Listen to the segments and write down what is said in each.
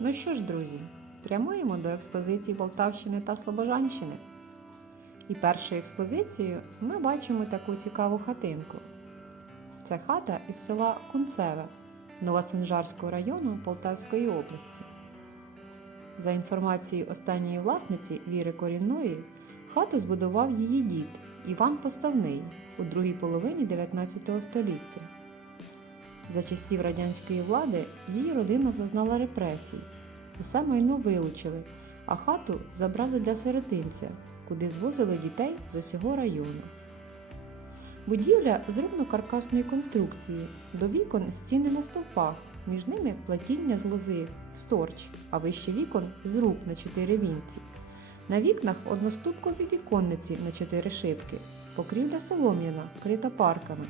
Ну що ж, друзі, прямуємо до експозиції Полтавщини та Слобожанщини. І першою експозицією ми бачимо таку цікаву хатинку. Це хата із села Кунцеве Новосанжарського району Полтавської області. За інформацією останньої власниці Віри Корінної, хату збудував її дід Іван Поставний у другій половині 19 століття. За часів радянської влади її родина зазнала репресій. Усе майно вилучили, а хату забрали для сиротинця, куди звозили дітей з усього району. Будівля зрубно-каркасної конструкції, до вікон стіни на стовпах, між ними платіння з лози в сторч, а вище вікон зруб на чотири вінці. На вікнах одноступкові віконниці на чотири шибки, покрівля солом'яна, крита парками.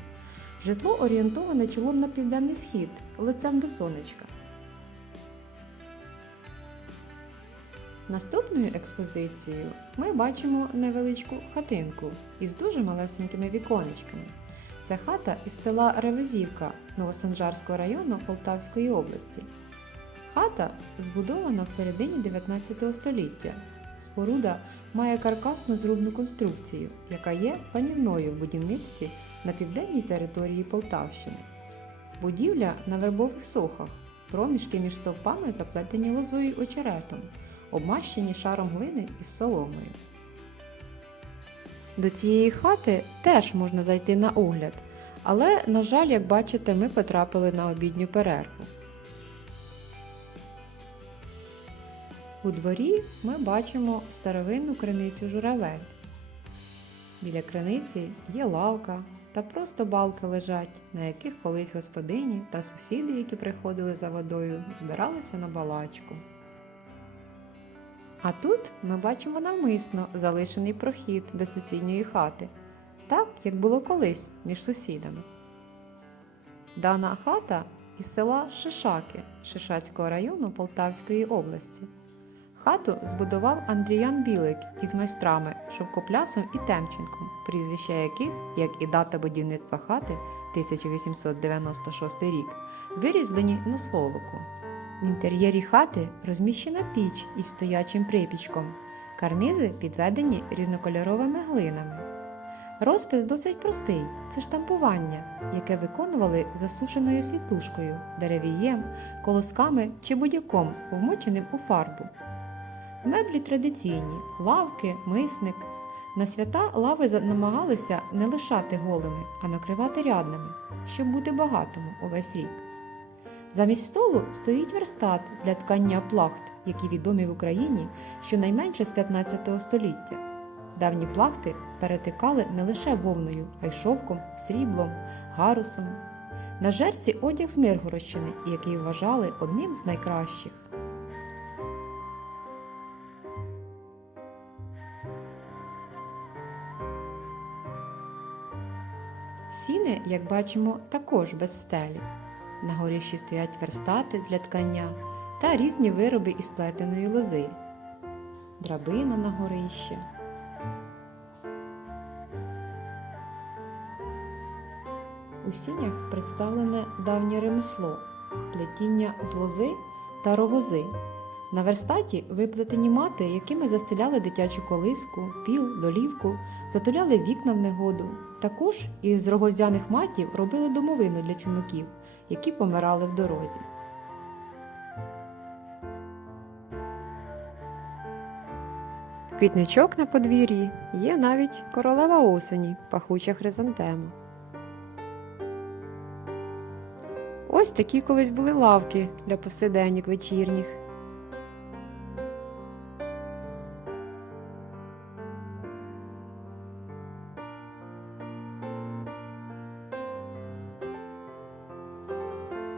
Житло орієнтоване чолом на південний схід, лицем до сонечка. Наступною експозицією ми бачимо невеличку хатинку із дуже малесенькими віконечками. Це хата із села Ревезівка Новосанжарського району Полтавської області. Хата збудована в середині 19 століття. Споруда має каркасно зрубну конструкцію, яка є панівною в будівництві на південній території Полтавщини. Будівля на вербових сохах, проміжки між стовпами заплетені лозою очеретом, обмащені шаром глини із соломою. До цієї хати теж можна зайти на огляд, але, на жаль, як бачите, ми потрапили на обідню перерву. У дворі ми бачимо старовинну криницю журавель. Біля криниці є лавка та просто балки лежать, на яких колись господині та сусіди, які приходили за водою, збиралися на балачку. А тут ми бачимо навмисно залишений прохід до сусідньої хати, так як було колись між сусідами. Дана хата із села Шишаки Шишацького району Полтавської області. Хату збудував Андріян Білик із майстрами Шовкоплясом і Темченком, прізвища яких, як і дата будівництва хати 1896 рік, вирізблені на сволоку. В інтер'єрі хати розміщена піч із стоячим припічком. Карнизи підведені різнокольоровими глинами. Розпис досить простий це штампування, яке виконували засушеною світлушкою, деревієм, колосками чи будь-яком, вмоченим у фарбу. Меблі традиційні лавки, мисник. На свята лави намагалися не лишати голими, а накривати рядними, щоб бути багатому увесь рік. Замість столу стоїть верстат для ткання плахт, які відомі в Україні щонайменше з 15 століття. Давні плахти перетикали не лише вовною, а й шовком, сріблом, гарусом. На жерці одяг з Миргородщини, який вважали одним з найкращих. Сіни, як бачимо, також без стелі. На горищі стоять верстати для ткання та різні вироби із плетеної лози, драбина на горище. У сінях представлене давнє ремесло, плетіння з лози та рогози. На верстаті виплетені мати, якими застеляли дитячу колиску, піл, долівку, затуляли вікна в негоду. Також із рогозяних матів робили домовину для чумаків, які помирали в дорозі. Квітничок на подвір'ї є навіть королева осені, пахуча хризантема. Ось такі колись були лавки для посиденьок вечірніх.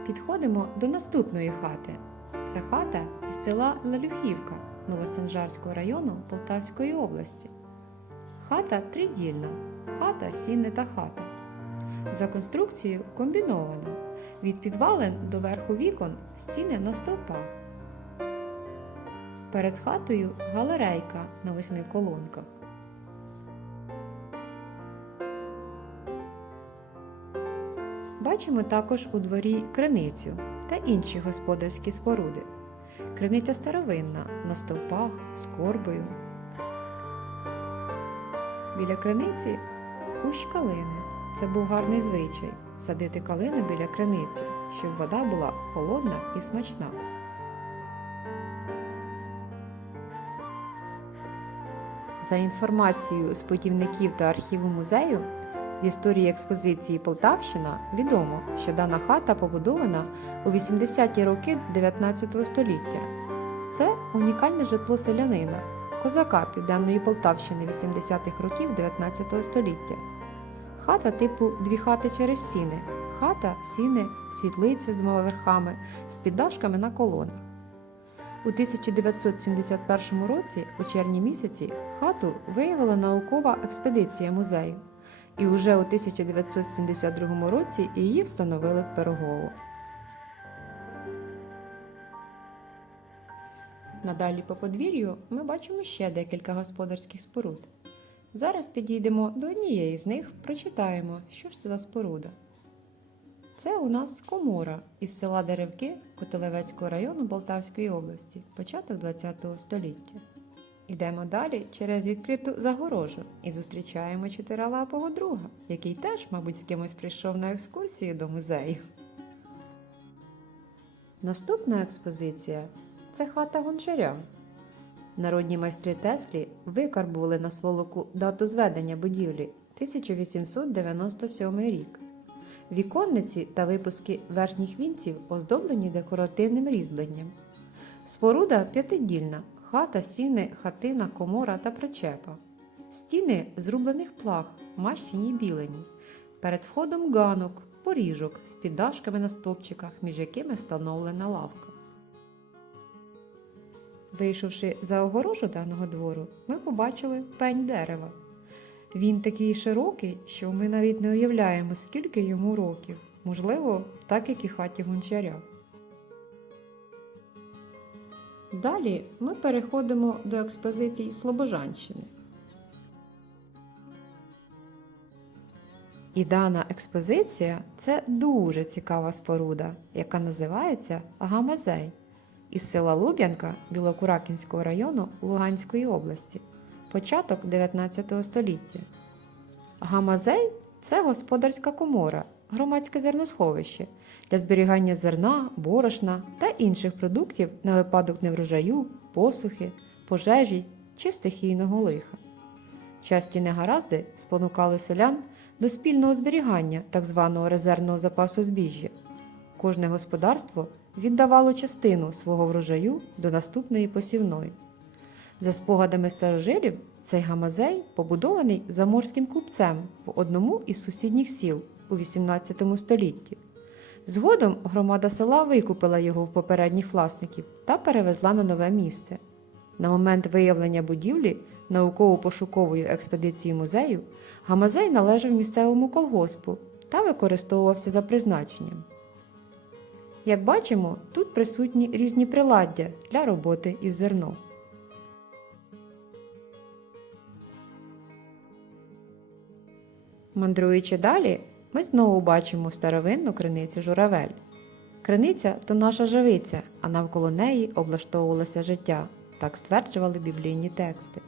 Підходимо до наступної хати. Це хата із села Лелюхівка Новосанжарського району Полтавської області. Хата тридільна, хата сінне та хата. За конструкцією комбінована. Від підвалин до верху вікон стіни на стовпах. Перед хатою галерейка на восьми колонках. Бачимо також у дворі криницю та інші господарські споруди. Криниця старовинна, на стовпах, з корбою. Біля криниці кущ калини. Це був гарний звичай садити калину біля криниці, щоб вода була холодна і смачна. За інформацією з та архіву музею, з історії експозиції Полтавщина відомо, що дана хата побудована у 80-ті роки 19 століття. Це унікальне житло селянина, козака Південної Полтавщини 80-х років 19 століття. Хата типу дві хати через сіни, хата, сіни, світлиця з двома верхами, з піддашками на колонах. У 1971 році, у червні місяці, хату виявила наукова експедиція музею, і уже у 1972 році її встановили в Пирогово. Надалі по подвір'ю ми бачимо ще декілька господарських споруд. Зараз підійдемо до однієї з них, прочитаємо, що ж це за споруда. Це у нас комора із села Деревки Котелевецького району Полтавської області, початок ХХ століття. Йдемо далі через відкриту загорожу і зустрічаємо чотирилапого друга, який теж, мабуть, з кимось прийшов на екскурсію до музею. Наступна експозиція це хата гончаря. Народні майстри Теслі викарбували на сволоку дату зведення будівлі 1897 рік. Віконниці та випуски верхніх вінців оздоблені декоративним різьбленням. Споруда п'ятидільна, хата, сіни, хатина, комора та причепа. Стіни з рублених плах, мащені й білені. Перед входом ганок, поріжок з піддашками на стовпчиках, між якими встановлена лавка. Вийшовши за огорожу даного двору, ми побачили пень дерева. Він такий широкий, що ми навіть не уявляємо, скільки йому років. Можливо, так як і хаті гончаря. Далі ми переходимо до експозицій Слобожанщини. І дана експозиція це дуже цікава споруда, яка називається Гамазей із села Луб'янка Білокуракінського району Луганської області, початок 19 століття. Гамазей це господарська комора, громадське зерносховище для зберігання зерна, борошна та інших продуктів на випадок неврожаю, посухи, пожежі чи стихійного лиха. Часті негаразди спонукали селян до спільного зберігання так званого резервного запасу збіжжя. Кожне господарство віддавало частину свого врожаю до наступної посівної. За спогадами старожилів, цей гамазей побудований заморським купцем в одному із сусідніх сіл у XVIII столітті. Згодом громада села викупила його в попередніх власників та перевезла на нове місце. На момент виявлення будівлі науково-пошуковою експедицією музею гамазей належав місцевому колгоспу та використовувався за призначенням. Як бачимо, тут присутні різні приладдя для роботи із зерном. Мандруючи далі, ми знову бачимо старовинну криницю журавель. Криниця то наша живиця, а навколо неї облаштовувалося життя, так стверджували біблійні тексти.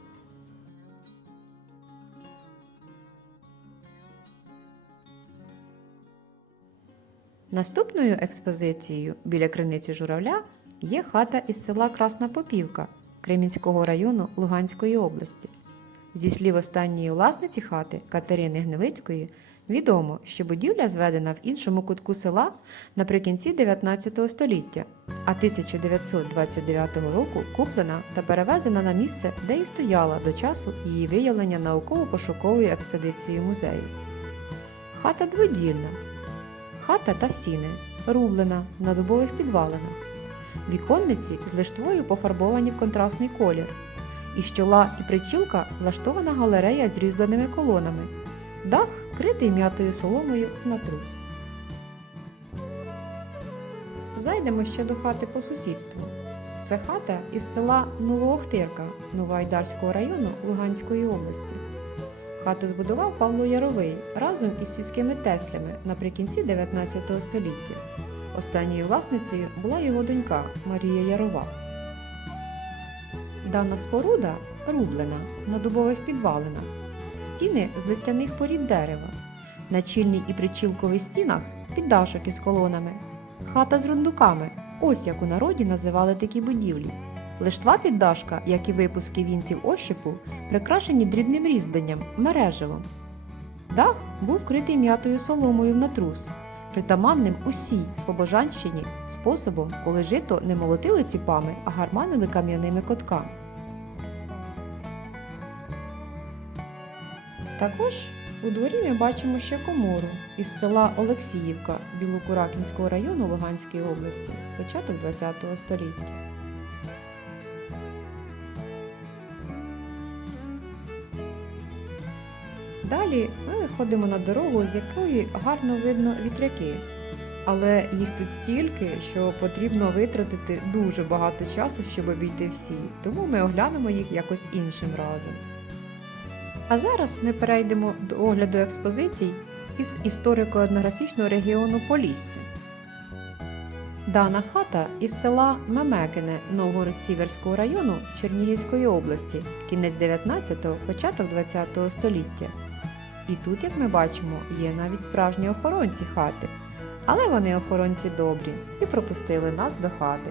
Наступною експозицією біля криниці журавля є хата із села Красна Попівка Кремінського району Луганської області. Зі слів останньої власниці хати Катерини Гнилицької відомо, що будівля зведена в іншому кутку села наприкінці 19 століття, а 1929 року куплена та перевезена на місце, де і стояла до часу її виявлення науково-пошуковою експедицією музею. Хата дводільна. Хата та сіни, рублена на дубових підвалинах. Віконниці з лиштвою пофарбовані в контрастний колір. Із чола і причілка влаштована галерея з різьбленими колонами. Дах критий м'ятою соломою на трус. Зайдемо ще до хати по сусідству. Це хата із села Новоохтирка Новоайдарського району Луганської області. Хату збудував Павло Яровий разом із сільськими теслями наприкінці 19 століття. Останньою власницею була його донька Марія Ярова. Дана споруда рублена на дубових підвалинах, стіни з листяних порід дерева, на чільній і причілковій стінах піддашок із колонами, хата з рундуками. Ось як у народі називали такі будівлі. Лиштва піддашка, як і випуски вінців ощипу, прикрашені дрібним різьбленням, мереживом. Дах був вкритий м'ятою соломою в натрус, притаманним усій Слобожанщині способом, коли жито не молотили ціпами, а гарманили кам'яними котками. Також у дворі ми бачимо ще комору із села Олексіївка Білокуракінського району Луганської області, початок ХХ століття. Далі ми виходимо на дорогу, з якої гарно видно вітряки. Але їх тут стільки, що потрібно витратити дуже багато часу, щоб обійти всі, тому ми оглянемо їх якось іншим разом. А зараз ми перейдемо до огляду експозицій із історико-етнографічного регіону Полісся. Дана хата із села Мемекине Новгород-Сіверського району Чернігівської області, кінець 19-го, початок 20-го століття. І тут, як ми бачимо, є навіть справжні охоронці хати. Але вони охоронці добрі і пропустили нас до хати.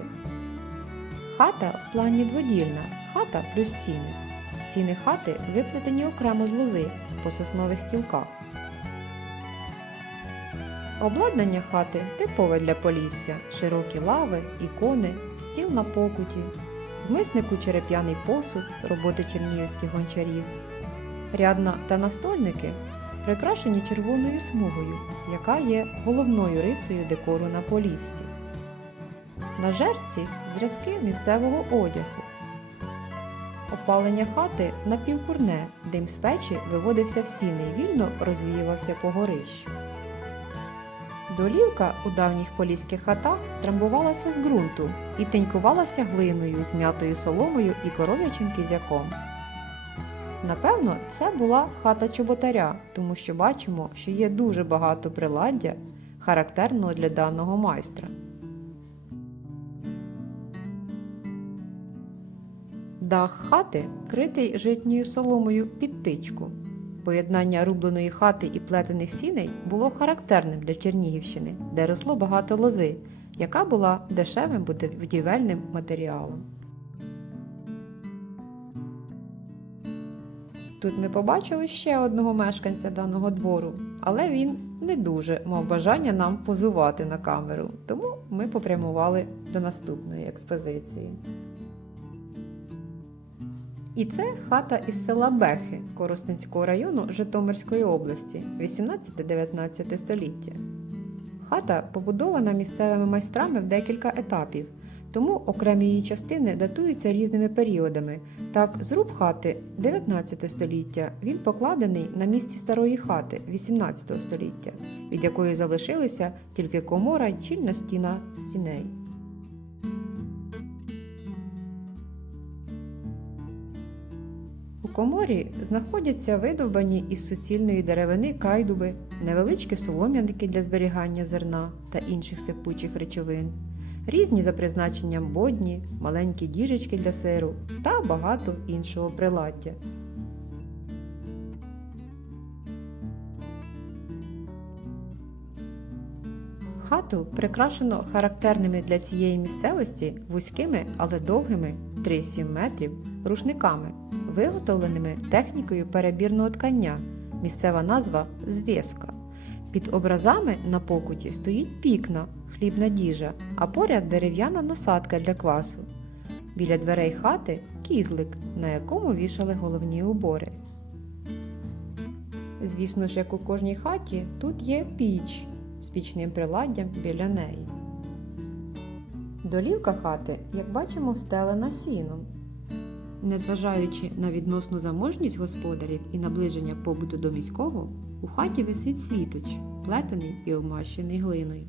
Хата в плані дводільна, хата плюс сіни. Сіни хати виплетені окремо з лози по соснових кілках. Обладнання хати типове для полісся: широкі лави, ікони, стіл на покуті, в миснику череп'яний посуд, роботи чернігівських гончарів. Рядна та настольники прикрашені червоною смугою, яка є головною рисою декору на поліссі. На жерці зразки місцевого одягу. Опалення хати напівкурне, дим з печі виводився в сіни і вільно розвіювався по горищу. Долівка у давніх поліських хатах трамбувалася з ґрунту і тенькувалася глиною, зм'ятою соломою і коров'ячим кізяком. Напевно, це була хата чоботаря, тому що бачимо, що є дуже багато приладдя, характерного для даного майстра. Дах хати критий житньою соломою під тичку. Поєднання рубленої хати і плетених сіней було характерним для Чернігівщини, де росло багато лози, яка була дешевим будівельним матеріалом. Тут ми побачили ще одного мешканця даного двору, але він не дуже мав бажання нам позувати на камеру, тому ми попрямували до наступної експозиції. І це хата із села Бехи Коростенського району Житомирської області, 18-19 століття. Хата побудована місцевими майстрами в декілька етапів, тому окремі її частини датуються різними періодами. Так, зруб хати 19 століття він покладений на місці старої хати 18 століття, від якої залишилися тільки комора й чільна стіна стіней. Коморі знаходяться видовбані із суцільної деревини кайдуби, невеличкі солом'яники для зберігання зерна та інших сипучих речовин, різні за призначенням бодні, маленькі діжечки для сиру та багато іншого приладдя. Хату прикрашено характерними для цієї місцевості вузькими, але довгими 3-7 метрів рушниками, виготовленими технікою перебірного ткання, місцева назва зв'язка. Під образами на покуті стоїть пікна, хлібна діжа, а поряд дерев'яна носатка для квасу. Біля дверей хати кізлик, на якому вішали головні убори. Звісно ж, як у кожній хаті, тут є піч з пічним приладдям біля неї. Долівка хати, як бачимо, встелена сіном. Незважаючи на відносну заможність господарів і наближення побуту до міського, у хаті висить світоч, плетений і обмащений глиною.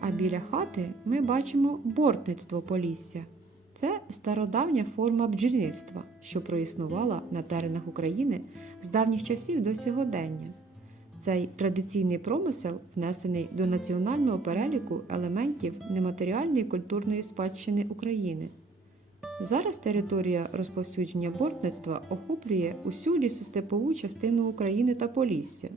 А біля хати ми бачимо бортництво Полісся. Це стародавня форма бджільництва, що проіснувала на теренах України з давніх часів до сьогодення. Цей традиційний промисел внесений до національного переліку елементів нематеріальної культурної спадщини України. Зараз територія розповсюдження бортництва охоплює усю лісостепову частину України та Полісся.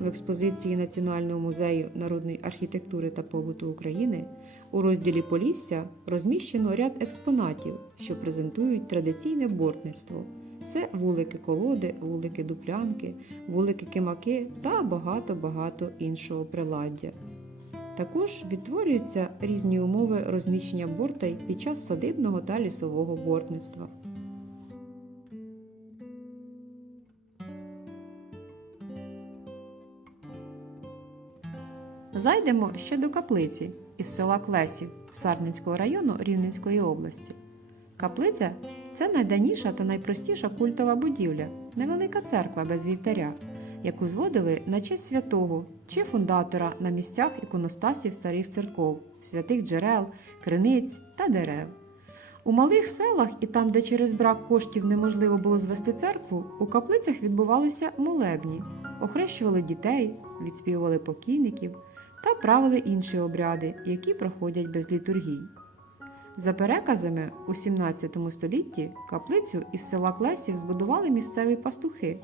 В експозиції Національного музею народної архітектури та побуту України у розділі Полісся розміщено ряд експонатів, що презентують традиційне бортництво. Це вулики-колоди, вулики-дуплянки, вулики-кимаки та багато-багато іншого приладдя. Також відтворюються різні умови розміщення бортей під час садибного та лісового бортництва. Зайдемо ще до каплиці із села Клесів Сарненського району Рівненської області. Каплиця це найдавніша та найпростіша культова будівля, невелика церква без вівтаря, яку зводили на честь святого чи фундатора на місцях іконостасів старих церков, святих джерел, криниць та дерев. У малих селах і там, де через брак коштів неможливо було звести церкву, у каплицях відбувалися молебні, охрещували дітей, відспівували покійників та правили інші обряди, які проходять без літургій. За переказами, у 17 столітті каплицю із села Клесів збудували місцеві пастухи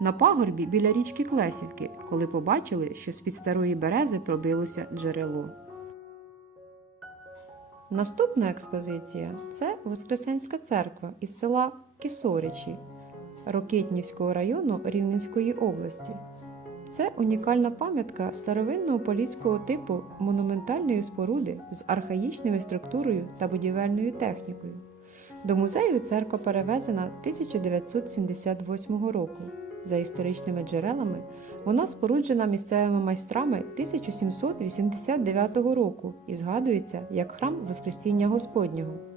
на пагорбі біля річки Клесівки, коли побачили, що з-під старої берези пробилося джерело. Наступна експозиція це Воскресенська церква із села Кісоричі Рокитнівського району Рівненської області. Це унікальна пам'ятка старовинного поліського типу монументальної споруди з архаїчною структурою та будівельною технікою. До музею церква перевезена 1978 року. За історичними джерелами, вона споруджена місцевими майстрами 1789 року і згадується як храм Воскресіння Господнього.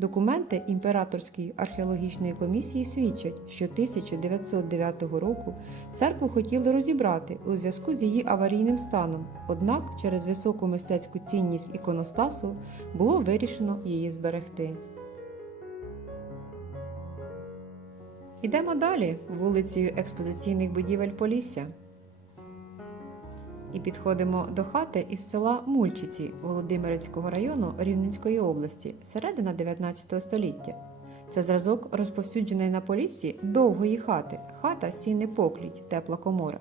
Документи імператорської археологічної комісії свідчать, що 1909 року церкву хотіли розібрати у зв'язку з її аварійним станом, однак через високу мистецьку цінність іконостасу було вирішено її зберегти. Ідемо далі вулицею експозиційних будівель Полісся. І підходимо до хати із села Мульчиці Володимирецького району Рівненської області, середина 19 століття. Це зразок розповсюджений на Поліссі довгої хати, хата сіни покліть, тепла комора.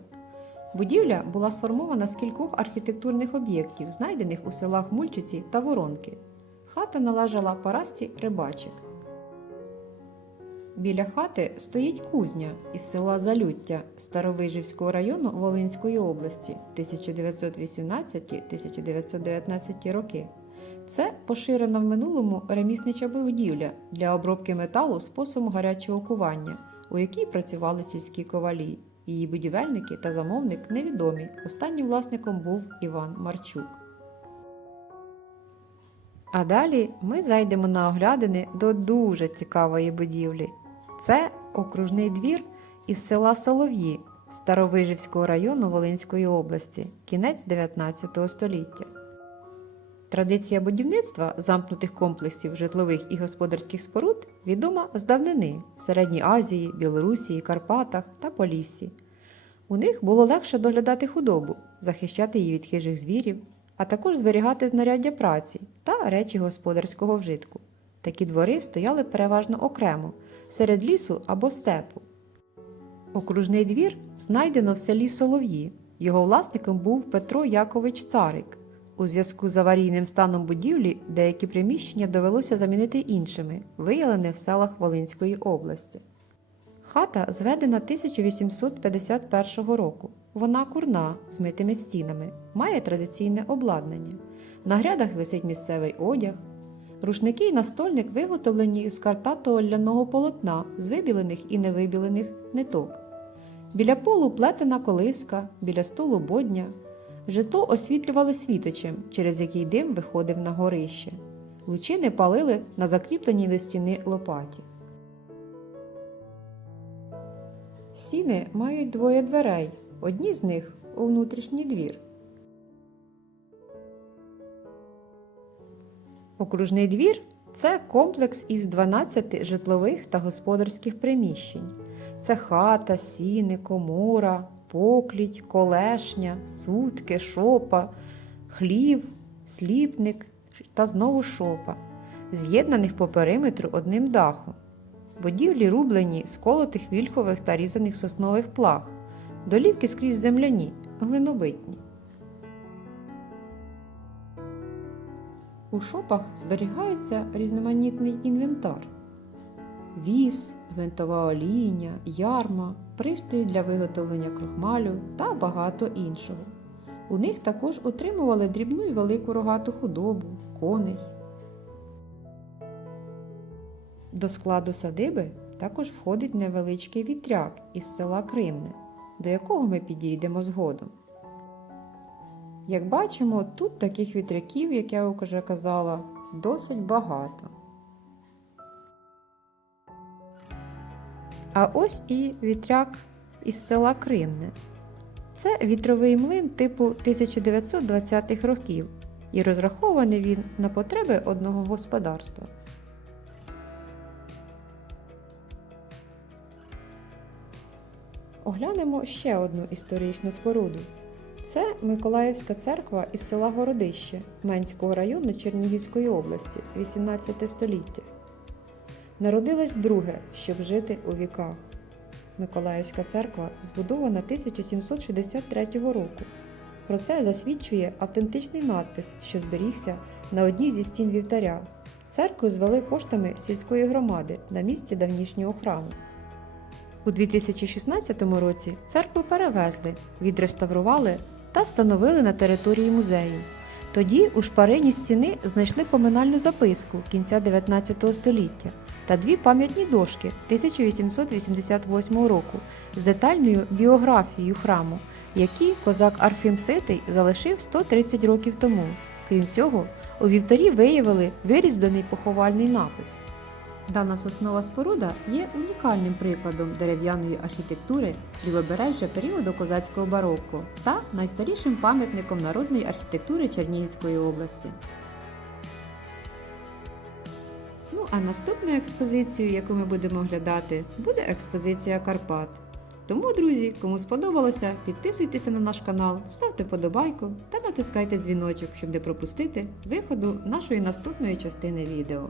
Будівля була сформована з кількох архітектурних об'єктів, знайдених у селах Мульчиці та Воронки. Хата належала парасті рибачик. Біля хати стоїть кузня із села Залюття Старовижівського району Волинської області 1918-1919 роки. Це поширена в минулому реміснича будівля для обробки металу способом гарячого кування, у якій працювали сільські ковалі. Її будівельники та замовник невідомі. Останнім власником був Іван Марчук. А далі ми зайдемо на оглядини до дуже цікавої будівлі. Це окружний двір із села Солов'ї Старовижівського району Волинської області, кінець 19 століття. Традиція будівництва замкнутих комплексів житлових і господарських споруд відома з давнини в Середній Азії, Білорусі, Карпатах та Поліссі. У них було легше доглядати худобу, захищати її від хижих звірів, а також зберігати знаряддя праці та речі господарського вжитку. Такі двори стояли переважно окремо серед лісу або степу. Окружний двір знайдено в селі Солов'ї. Його власником був Петро Якович Царик. У зв'язку з аварійним станом будівлі деякі приміщення довелося замінити іншими, виявлених в селах Волинської області. Хата зведена 1851 року. Вона курна з митими стінами, має традиційне обладнання. На грядах висить місцевий одяг. Рушники і настольник виготовлені з картатого ляного полотна з вибілених і невибілених ниток. Біля полу плетена колиска, біля столу бодня. Житло освітлювали світочем, через який дим виходив на горище. Лучини палили на закріпленій до стіни лопаті. Сіни мають двоє дверей. Одні з них у внутрішній двір. Окружний двір це комплекс із 12 житлових та господарських приміщень. Це хата, сіни, комора, покліть, колешня, сутки, шопа, хлів, сліпник та знову шопа, з'єднаних по периметру одним дахом. Будівлі рублені з колотих вільхових та різаних соснових плах, долівки скрізь земляні, глинобитні. У шопах зберігається різноманітний інвентар: віз, гвинтова олійня, ярма, пристрої для виготовлення крохмалю та багато іншого. У них також утримували дрібну і велику рогату худобу, коней. До складу садиби також входить невеличкий вітряк із села Кримне, до якого ми підійдемо згодом. Як бачимо, тут таких вітряків, як я вже казала, досить багато. А ось і вітряк із села Кримне. Це вітровий млин типу 1920-х років, і розрахований він на потреби одного господарства. Оглянемо ще одну історичну споруду. Це Миколаївська церква із села Городище Менського району Чернігівської області, 18 століття. Народилась вдруге, щоб жити у віках. Миколаївська церква збудована 1763 року. Про це засвідчує автентичний надпис, що зберігся на одній зі стін вівтаря. Церкву звели коштами сільської громади на місці давнішнього храму. У 2016 році церкву перевезли, відреставрували та встановили на території музею. Тоді у шпарині стіни знайшли поминальну записку кінця 19 століття та дві пам'ятні дошки 1888 року з детальною біографією храму, які козак Арфім Ситий залишив 130 років тому. Крім цього, у вівтарі виявили вирізблений поховальний напис. Дана соснова споруда є унікальним прикладом дерев'яної архітектури лівобережжя періоду козацького барокко та найстарішим пам'ятником народної архітектури Чернігівської області. Ну а наступною експозицією, яку ми будемо оглядати, буде експозиція Карпат. Тому, друзі, кому сподобалося, підписуйтеся на наш канал, ставте вподобайку та натискайте дзвіночок, щоб не пропустити виходу нашої наступної частини відео.